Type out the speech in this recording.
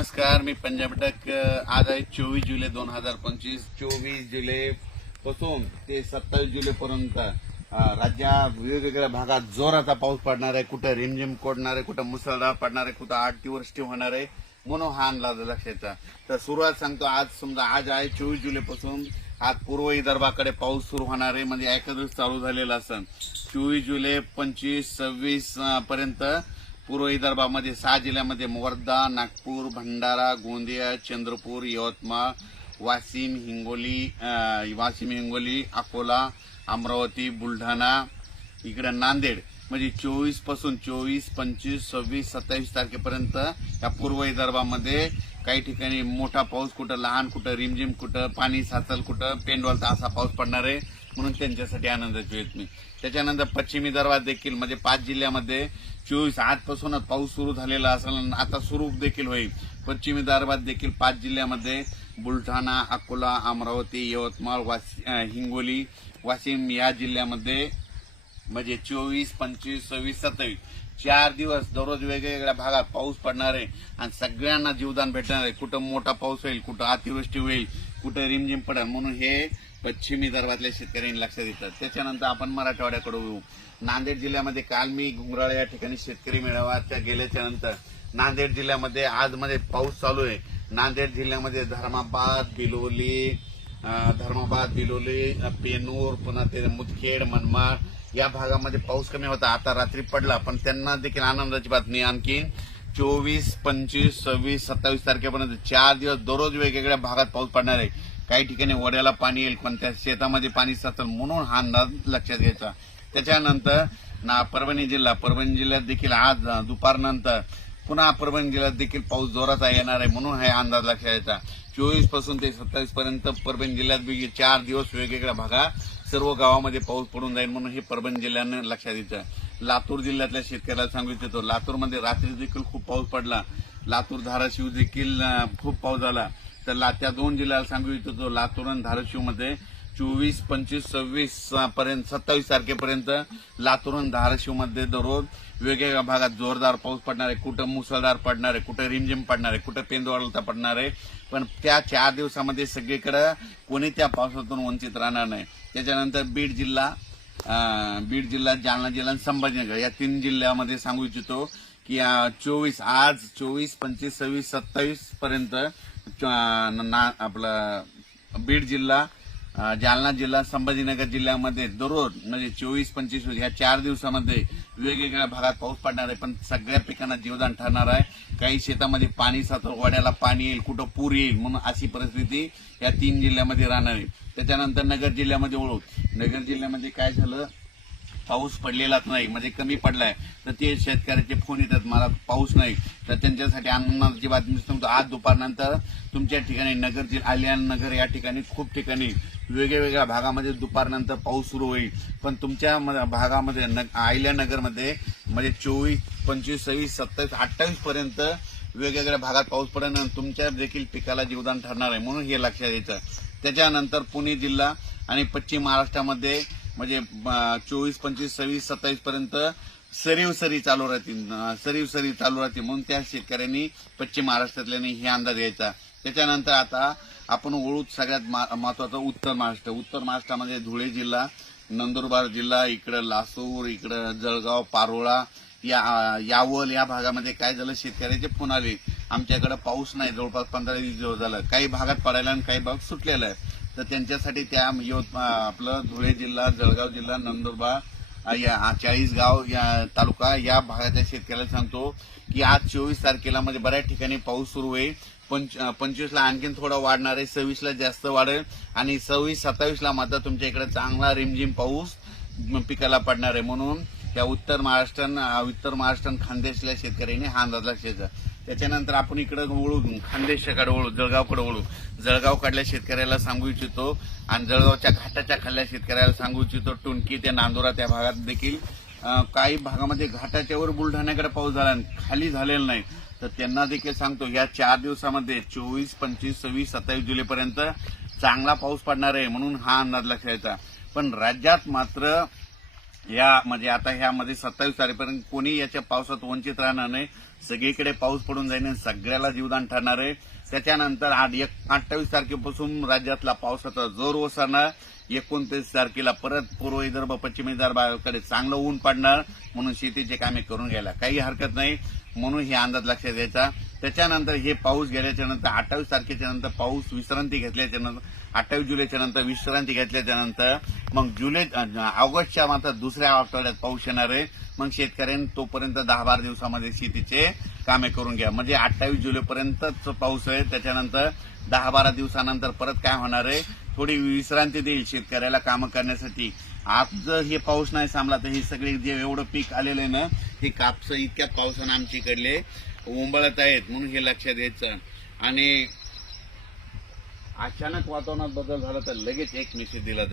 नमस्कार मी पंजाब टक आज आहे चोवीस जुलै दोन हजार पंचवीस. चोवीस जुलै पासून ते सत्तावीस जुलै पर्यंत राज्यात वेगवेगळ्या भागात जोराचा पाऊस पडणार आहे. कुठं रिमझिम कोडणार आहे कुठं मुसळधार पडणार आहे कुठं आठ होणार आहे म्हणून हा अंदाज लक्षाचा. तर सुरुवात सांगतो आज समजा आज आहे चोवीस जुलै पासून आज पूर्व विदर्भाकडे पाऊस सुरू होणार आहे. म्हणजे एका दिवस चालू झालेला असन चोवीस जुलै पंचवीस सव्वीस पर्यंत पूर्व विदर्भामध्ये सहा जिल्ह्यामध्ये वर्धा नागपूर भंडारा गोंदिया चंद्रपूर यवतमाळ वाशिम हिंगोली वाशिम हिंगोली अकोला अमरावती बुलढाणा इकडे नांदेड. म्हणजे चोवीसपासून चोवीस पंचवीस सव्वीस सत्तावीस तारखेपर्यंत या पूर्व विदर्भामध्ये काही ठिकाणी मोठा पाऊस कुठं लहान कुठं रिमझिम कुठं पाणी साचल कुठं पेंडवालचा असा पाऊस पडणार आहे म्हणून त्यांच्यासाठी आनंदाची येत मी त्याच्यानंतर पश्चिमी विदर्भात देखील म्हणजे पाच जिल्ह्यामध्ये चोवीस आजपासूनच पाऊस सुरू झालेला असेल आता सुरू देखील होईल. पश्चिमी विदर्भात देखील पाच जिल्ह्यामध्ये बुलढाणा अकोला अमरावती यवतमाळ वाशी हिंगोली वाशिम या जिल्ह्यामध्ये म्हणजे चोवीस पंचवीस सव्वीस सत्तावीस. चार दिवस दररोज वेगवेगळ्या भागात पाऊस पडणार आहे आणि सगळ्यांना जीवदान भेटणार आहे. कुठं मोठा पाऊस होईल कुठं अतिवृष्टी होईल कुठं रिमझिम पडेल. म्हणून हे पश्चिमी विदर्भातल्या शेतकऱ्यांनी लक्षात येतात त्याच्यानंतर आपण मराठवाड्याकडे येऊ नांदेड जिल्ह्यामध्ये काल मी घुंगराळ या ठिकाणी शेतकरी मेळाव्याच्या गेल्याच्यानंतर नांदेड जिल्ह्यामध्ये आजमध्ये पाऊस चालू आहे. नांदेड जिल्ह्यामध्ये धर्माबाद बिलोली धर्माबाद बिलोली पेनूर पुन्हा ते मुदखेड मनमाड या भागामध्ये पाऊस कमी होता आता रात्री पडला पण त्यांना देखील आनंदाची बातमी आणखी चोवीस पंचवीस सव्वीस सत्तावीस तारखेपर्यंत चार दिवस दररोज वेगवेगळ्या भागात पाऊस पडणार आहे. काही ठिकाणी वड्याला पाणी येईल पण त्या शेतामध्ये पाणी साचल म्हणून हा अंदाज लक्षात घ्यायचा. त्याच्यानंतर ना परभणी जिल्हा परभणी जिल्ह्यात देखील आज दुपारनंतर पुन्हा परभणी जिल्ह्यात देखील पाऊस जोराचा येणार आहे म्हणून हा अंदाज लक्षात घ्यायचा. चोवीसपासून ते सत्तावीस पर्यंत परभणी जिल्ह्यात चार दिवस वेगवेगळ्या भागात सर्व गावामध्ये पाऊस पडून जाईल म्हणून हे परभणी जिल्ह्यानं लक्षात येतं लातूर जिल्ह्यातल्या शेतकऱ्याला सांगू इच्छितो लातूरमध्ये रात्री देखील खूप पाऊस पडला. लातूर धाराशिव देखील खूप पाऊस झाला. तर ला- त्या दोन जिल्ह्याला सांगू इच्छितो लातूर आणि धाराशिवमध्ये चोवीस पंचवीस सव्वीस पर्यंत सत्तावीस तारखेपर्यंत लातूर आणि धाराशिवमध्ये दररोज वेगवेगळ्या भागात जोरदार पाऊस पडणार आहे कुठं मुसळधार पडणार आहे कुठं रिमझिम पडणार आहे कुठं पेंदवाडता पडणार. आहे पण त्या चार दिवसामध्ये सगळीकडं कोणी त्या पावसातून वंचित राहणार नाही. त्याच्यानंतर बीड जिल्हा बीड जिल्हा जालना जिल्हा आणि संभाजीनगर या तीन जिल्ह्यामध्ये सांगू इच्छितो की चोवीस आज चोवीस पंचवीस सव्वीस सत्तावीस पर्यंत ना- आपलं बीड जिल्हा जालना जिल्हा संभाजीनगर जिल्ह्यामध्ये दररोज म्हणजे चोवीस पंचवीस या चार दिवसामध्ये वेगवेगळ्या भागात पाऊस पडणार आहे पण सगळ्या पिकांना जीवदान ठरणार आहे. काही शेतामध्ये पाणी साचल वाड्याला पाणी येईल कुठं पूर येईल म्हणून अशी परिस्थिती या तीन जिल्ह्यामध्ये राहणार आहे. त्याच्यानंतर नगर जिल्ह्यामध्ये ओळख नगर जिल्ह्यामध्ये काय झालं? पाऊस पडलेलाच नाही म्हणजे कमी पडलाय. तर ते शेतकऱ्याचे फोन येतात मला पाऊस नाही. तर त्यांच्यासाठी आनंदाची बातमी सांगतो आज दुपारनंतर तुमच्या ठिकाणी नगर जिल्हा आल्यान नगर या ठिकाणी खूप ठिकाणी वेगवेगळ्या भागामध्ये दुपारनंतर पाऊस सुरू होईल. पण तुमच्या म- भागामध्ये न- आयल्यानगरमध्ये म्हणजे चोवीस पंचवीस सव्वीस सत्तावीस अठ्ठावीस पर्यंत वेगवेगळ्या भागात पाऊस पडेल तुमच्या देखील पिकाला जीवदान ठरणार आहे म्हणून हे लक्षात यायचं त्याच्यानंतर पुणे जिल्हा आणि पश्चिम महाराष्ट्रामध्ये म्हणजे चोवीस पंचवीस सव्वीस सत्तावीस पर्यंत सरीव सरी चालू राहतील. सरीव सरी चालू राहतील म्हणून त्या शेतकऱ्यांनी पश्चिम महाराष्ट्रातल्यानी हे अंदाज घ्यायचा. त्याच्यानंतर आता आपण ओळू सगळ्यात मा- महत्वाचं उत्तर महाराष्ट्र. उत्तर महाराष्ट्रामध्ये धुळे जिल्हा नंदुरबार जिल्हा इकडं लासूर इकडं जळगाव पारोळा या यावल या भागामध्ये काय झालं? शेतकऱ्याचे फोन आले. आमच्याकडे पाऊस नाही. जवळपास पंधरा वीस दिवस झालं. काही भागात पडायला आणि काही भाग सुटलेला आहे. तर त्यांच्यासाठी त्या आपलं धुळे जिल्हा जळगाव जिल्हा नंदुरबार या या चाळीसगाव या तालुका या भागाच्या शेतकऱ्याला सांगतो की आज चोवीस तारखेला म्हणजे बऱ्याच ठिकाणी पाऊस सुरू होईल पंच पंचवीसला आणखीन थोडा वाढणार आहे. सव्वीसला जास्त वाढेल. आणि सव्वीस सत्तावीसला मात्र तुमच्या इकडे चांगला रिमझिम पाऊस पिकाला पडणार आहे. म्हणून या उत्तर महाराष्ट्र उत्तर महाराष्ट्र खानदेशल्या शेतकऱ्यांनी हा अंदाज लक्षात त्याच्यानंतर आपण इकडं वळू खानदेशाकडे वळू जळगावकडे वळू जळगावकडल्या शेतकऱ्याला सांगू इच्छितो आणि जळगावच्या घाटाच्या खाल्ल्या शेतकऱ्याला सांगू इच्छितो. टुणकी ते नांदुरा त्या भागात देखील काही भागामध्ये घाटाच्यावर बुलढाण्याकडे पाऊस झाला आणि खाली झालेला नाही. तर त्यांना देखील सांगतो या चार दिवसामध्ये चोवीस पंचवीस सव्वीस सत्तावीस जुलैपर्यंत चांगला पाऊस पडणार आहे म्हणून हा अंदाज लक्षायचा पण राज्यात मात्र या म्हणजे आता ह्यामध्ये सत्तावीस तारखेपर्यंत कोणी याच्या पावसात वंचित राहणार नाही. सगळीकडे पाऊस पडून जाईल सगळ्याला जीवदान ठरणार आहे. त्याच्यानंतर आठ एक अठ्ठावीस तारखेपासून राज्यातला पावसाचा जोर ओसरणार. एकोणतीस तारखेला परत पूर्व विदर्भ पश्चिम विदर्भाकडे चांगलं ऊन पडणार. म्हणून शेतीचे कामे करून घ्यायला काही हरकत नाही. म्हणून हे अंदाज लक्षात द्यायचा त्याच्यानंतर हे पाऊस गेल्याच्यानंतर अठ्ठावीस तारखेच्या नंतर पाऊस विश्रांती घेतल्याच्या नंतर अठ्ठावीस जुलैच्या नंतर विश्रांती घेतल्याच्या नंतर मग जुलै ऑगस्टच्या मात्र दुसऱ्या आठवड्यात पाऊस येणार आहे. मग शेतकऱ्यांनी तोपर्यंत दहा बारा दिवसामध्ये शेतीचे कामे करून घ्या. म्हणजे अठ्ठावीस जुलैपर्यंतच पाऊस आहे. त्याच्यानंतर दहा बारा दिवसानंतर परत काय होणार आहे? थोडी विश्रांती देईल शेतकऱ्याला कामं करण्यासाठी. आज जर हे पाऊस नाही थांबला तर हे सगळे जे एवढं पीक आलेलं आहे ना हे कापसं इतक्या पावसानं आमच्याकडले उंबळत आहेत म्हणून हे लक्षात द्यायचं आणि अचानक वातावरणात बदल झाला तर लगेच एक मेसेज दिला